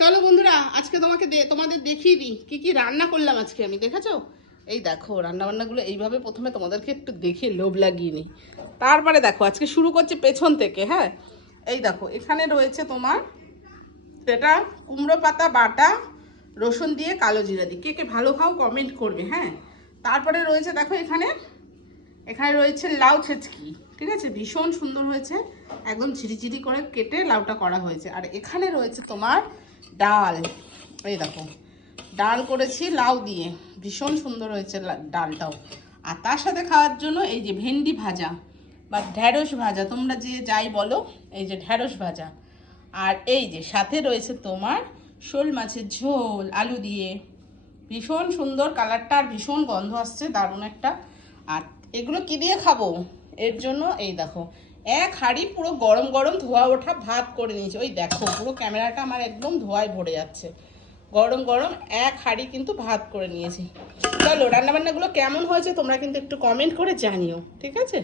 চলো বন্ধুরা, আজকে তোমাদের দেখিয়ে দিই কি কি রান্না করলাম আজকে আমি। দেখেছো? এই দেখো রান্না বান্নাগুলো এইভাবে প্রথমে তোমাদেরকে একটু দেখে লোভ লাগিয়ে নিই, তারপরে দেখো আজকে শুরু করছি পেছন থেকে। হ্যাঁ, এই দেখো এখানে রয়েছে তোমার এটা কুমড়ো পাতা বাটা, রসুন দিয়ে কালো জিরা দিয়ে। কে কে ভালো খাও কমেন্ট করবে। হ্যাঁ, তারপরে রয়েছে দেখো এখানে এখানে রয়েছে লাউ ছেচকি। ঠিক আছে, ভীষণ সুন্দর হয়েছে, একদম ঝিরিঝিরি করে কেটে লাউটা করা হয়েছে। আর এখানে রয়েছে তোমার ডাল। এই দেখো ডাল করেছি লাউ দিয়ে, ভীষণ সুন্দর হয়েছে ডালটাও। আর তার সাথে খাওয়ার জন্য এই যে ভেন্ডি ভাজা বা ঢ্যাঁড়স ভাজা, তোমরা যে যাই বলো, এই যে ঢ্যাঁড়স ভাজা। আর এই যে সাথে রয়েছে তোমার শোল মাছের ঝোল আলু দিয়ে, ভীষণ সুন্দর কালারটা আর ভীষণ গন্ধ আসছে, দারুণ একটা। আর এগুলো কি দিয়ে খাবো, এর জন্য এই দেখো এক হাঁড়ি পুরো গরম গরম ধোয়া ওঠা ভাত করে নিয়েছি। ওই দেখো পুরো ক্যামেরাটা আমার একদম ধোয়ায় ভরে যাচ্ছে। গরম গরম এক হাঁড়ি কিন্তু ভাত করে নিয়েছি। চলো রান্নাবান্নাগুলো কেমন হয়েছে তোমরা কিন্তু একটু কমেন্ট করে জানিও, ঠিক আছে?